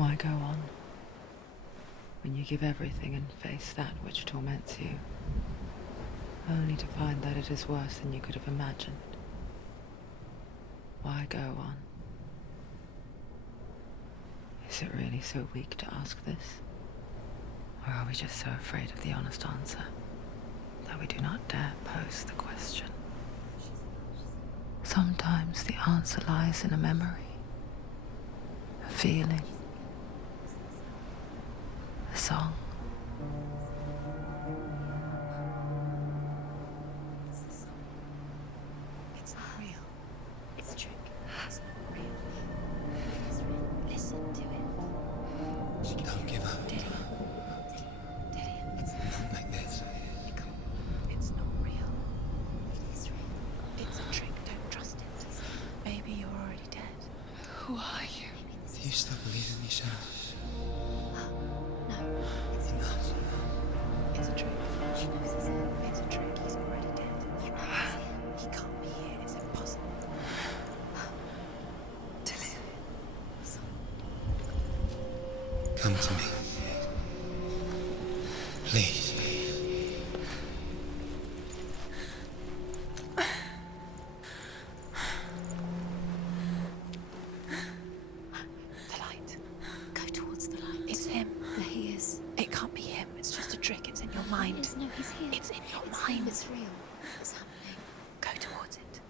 Why go on when you give everything and face that which torments you, only to find that it is worse than you could have imagined? Why go on? Is it really so weak to ask this? Or are we just so afraid of the honest answer that we do not dare pose the question? Sometimes the answer lies in a memory, a feeling, a song. It's not real. It's a trick. It's not real. It is real. Listen to it. Don't give up. Daddy. It's Not like this. It's not real. It is real. It's a trick. Don't trust it. Maybe you're already dead. Who are you? Do you still believe in me, Senua? No, it's Enough. It's a trick. She knows he's here. It's a trick. He's already dead. You know he's here. He can't be here. It's impossible. Tilly. Come to me. Please. The light. Go towards the light. It's him. There he is. It can't be him. It's just a trick. It's in your mind. No, he's here. It's in your mind. It's real. It's happening. Go towards it.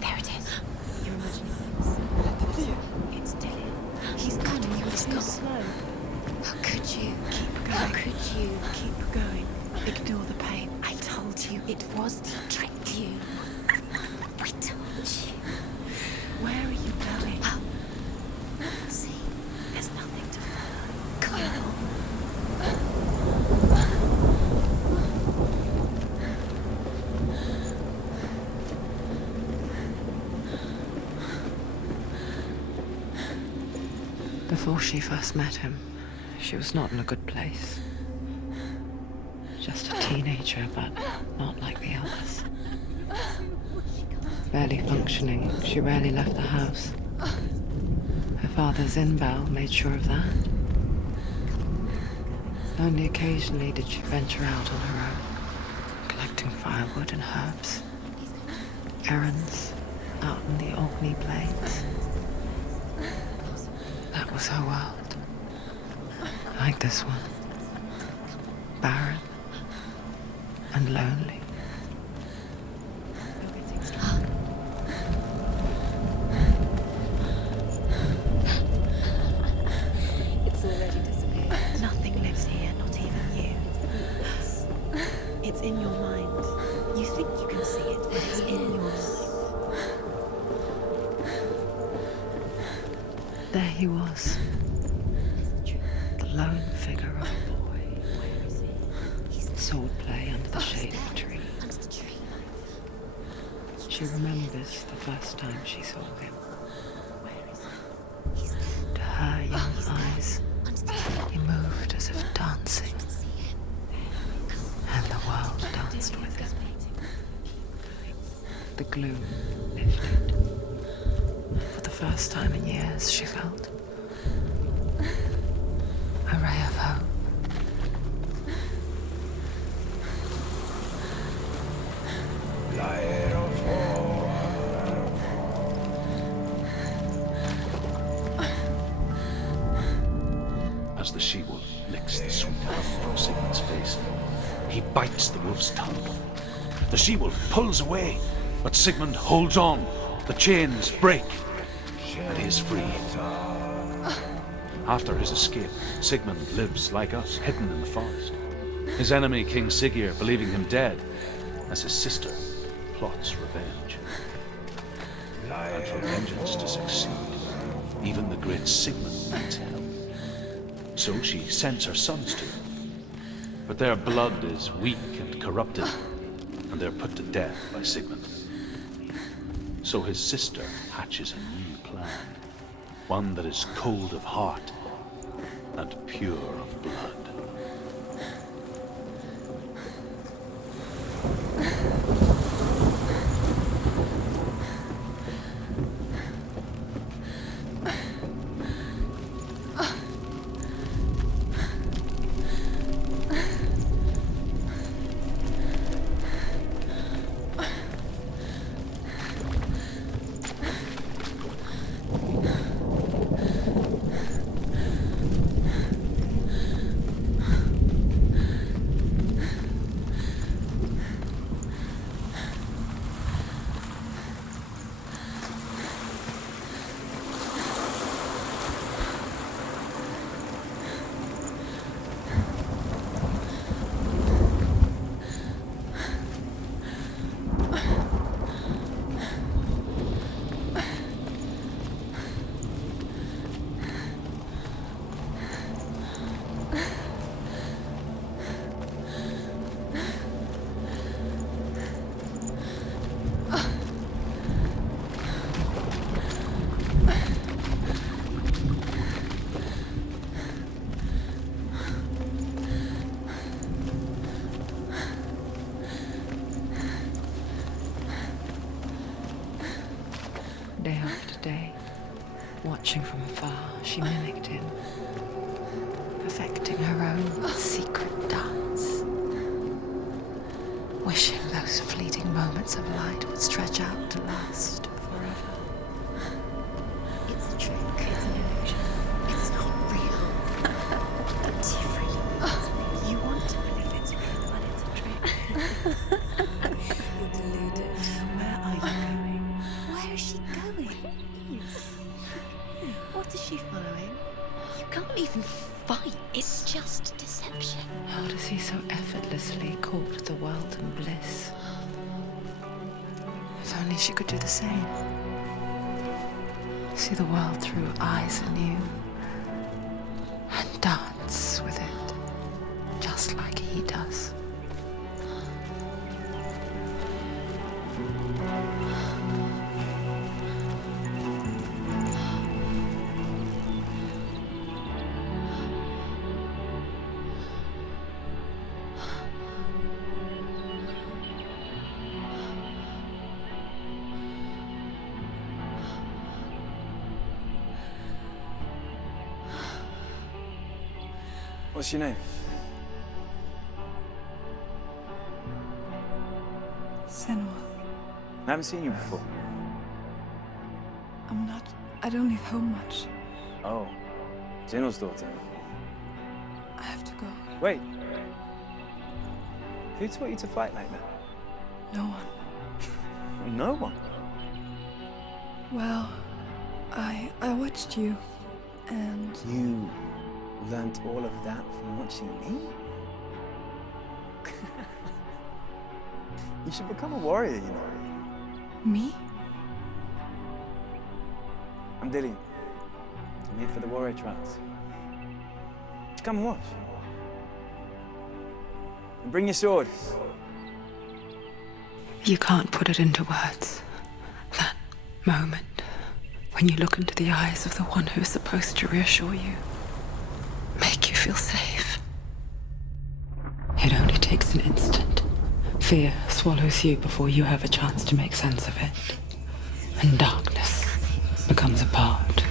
There it is. You're imagining things. It's Dylan. He's guiding you. It's not slow. How could you? Keep going. How could you? Keep going. Ignore the pain. I told you it was to trick you. I told you. Where are you going? See, there's nothing to follow. Come on. Before she first met him, she was not in a good place. Just a teenager, but not like the others. Barely functioning, she rarely left the house. Her father's in-bell made sure of that. Only occasionally did she venture out on her own, collecting firewood and herbs. Errands out in the Orkney Plains. That was her world. Like this one. Barren and lonely. It's already disappeared. Nothing lives here, not even you. It's in your mind. You think you can see it, but it's in your mind. There he was. The lone figure of a boy. Sword play under the shade of a tree. She remembers the first time she saw him. To her young eyes, he moved as if dancing, and the world danced with him. The gloom lifted. For the first time in years, she felt a ray of hope. As the she-wolf licks the sweet honey from Sigmund's face, he bites the wolf's tongue. The she-wolf pulls away, but Sigmund holds on. The chains break, and he is free. After his escape, Sigmund lives like us, hidden in the forest. His enemy, King Siggeir, believing him dead, as his sister plots revenge. And for vengeance to succeed, even the great Sigmund needs help. So she sends her sons to him. But their blood is weak and corrupted, and they're put to death by Sigmund. So his sister hatches a new plan, one that is cold of heart and pure of blood. Day after day, watching from afar, she mimicked him, perfecting her own secret dance, wishing those fleeting moments of light would stretch out to last forever. It's a trick. It's an illusion. It's not real. Do you really want me? You want to believe it's real, but it's a trick. You're deluded. Where are you going? Where is she going? What is she following? You can't even fight. It's just deception. How does he so effortlessly court the world and bliss? If only she could do the same. See the world through eyes anew and dance with it, just like he does. What's your name? Senua. I haven't seen you before. I don't leave home much. Oh, Zeno's daughter. I have to go. Wait. Who taught you to fight like that? No one. No one. Well, I watched you, and You learnt all of that from watching me? You should become a warrior, you know. me? I'm Dillian. I'm here for the warrior trials. Just come and watch. And bring your sword. You can't put it into words. That moment when you look into the eyes of the one who is supposed to reassure you, make you feel safe. It only takes an instant. Fear swallows you before you have a chance to make sense of it. And darkness becomes a part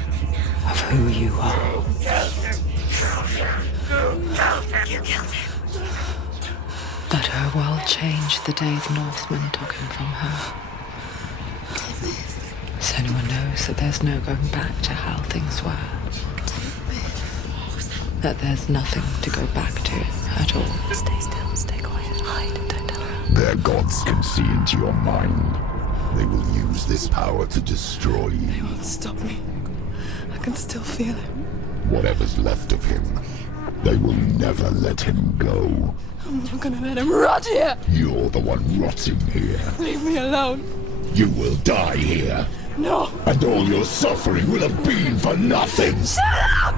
of who you are. You killed him. But her world changed the day the Northmen took him from her. Senua knows that there's no going back to how things were. That there's nothing to go back to at all. Stay still, stay quiet, hide, don't tell her. Their gods can see into your mind. They will use this power to destroy They you. won't stop me. I can still feel him. Whatever's left of him, they will never let him go. I'm not gonna let him rot here. You're the one rotting here. Leave me alone. You will die here. No. And all your suffering will have been for nothing. Shut up!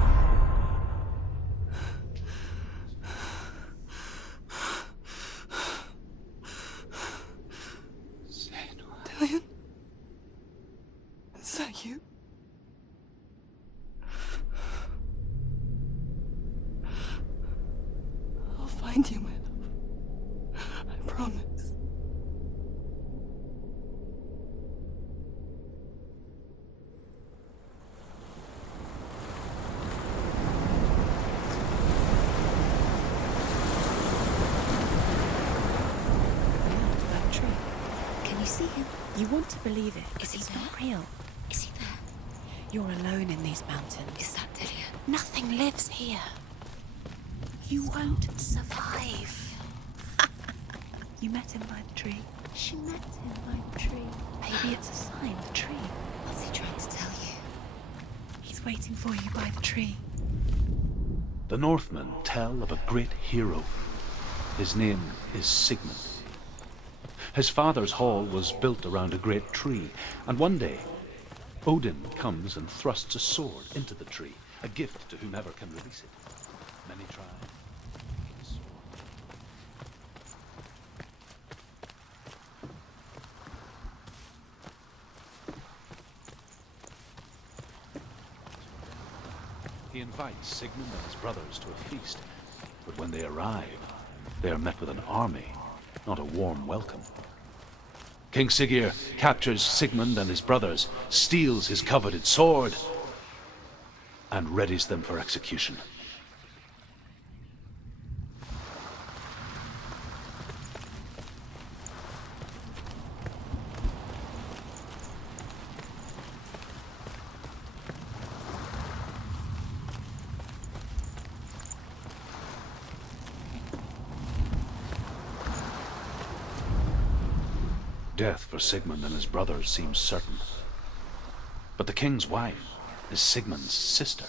find you, my love. I promise. That tree. Can you see him? You want to believe it. Is he It's there? not real. Is he there? You're alone in these mountains. Is that Dillian? Nothing lives here. You won't survive. You met him by the tree. She met him by the tree. Maybe it's a sign, the tree. What's he trying to tell you? He's waiting for you by the tree. The Northmen tell of a great hero. His name is Sigmund. His father's hall was built around a great tree, and one day, Odin comes and thrusts a sword into the tree, a gift to whomever can release it. Many try. He invites Sigmund and his brothers to a feast, but when they arrive, they are met with an army, not a warm welcome. King Siggeir captures Sigmund and his brothers, steals his coveted sword, and readies them for execution. Death for Sigmund and his brothers seems certain. But the king's wife is Sigmund's sister,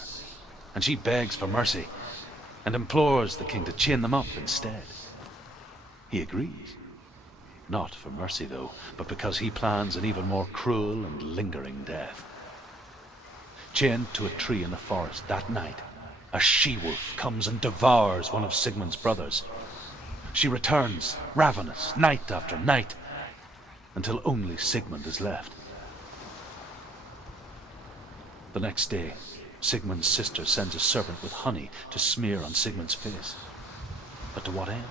and she begs for mercy and implores the king to chain them up instead. He agrees. Not for mercy, though, but because he plans an even more cruel and lingering death. Chained to a tree in the forest that night, a she-wolf comes and devours one of Sigmund's brothers. She returns, ravenous, night after night, until only Sigmund is left. The next day, Sigmund's sister sends a servant with honey to smear on Sigmund's face. But to what end?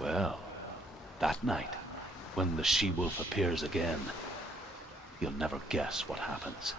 Well, that night, when the she-wolf appears again, you'll never guess what happens.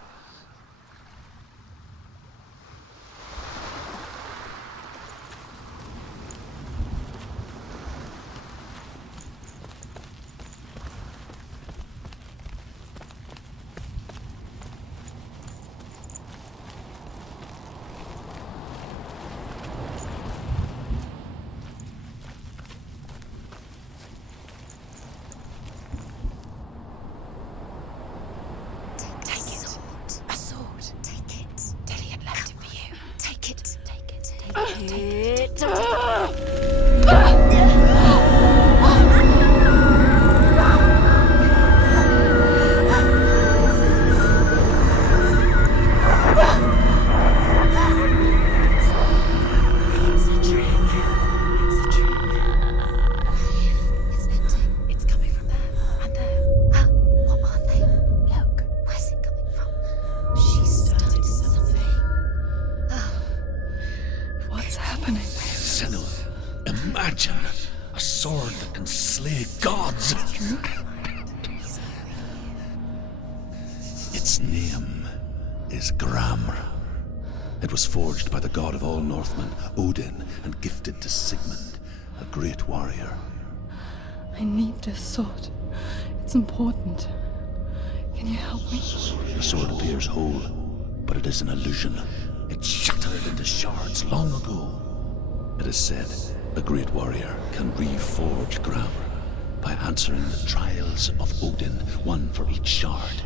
Imagine a sword that can slay gods. Its name is Gramr. It was forged by the god of all Northmen, Odin, and gifted to Sigmund, a great warrior. I need this sword. It's important. Can you help me? The sword appears whole, but it is an illusion. It shattered into shards long ago. It is said a great warrior can reforge Gramr by answering the trials of Odin, one for each shard.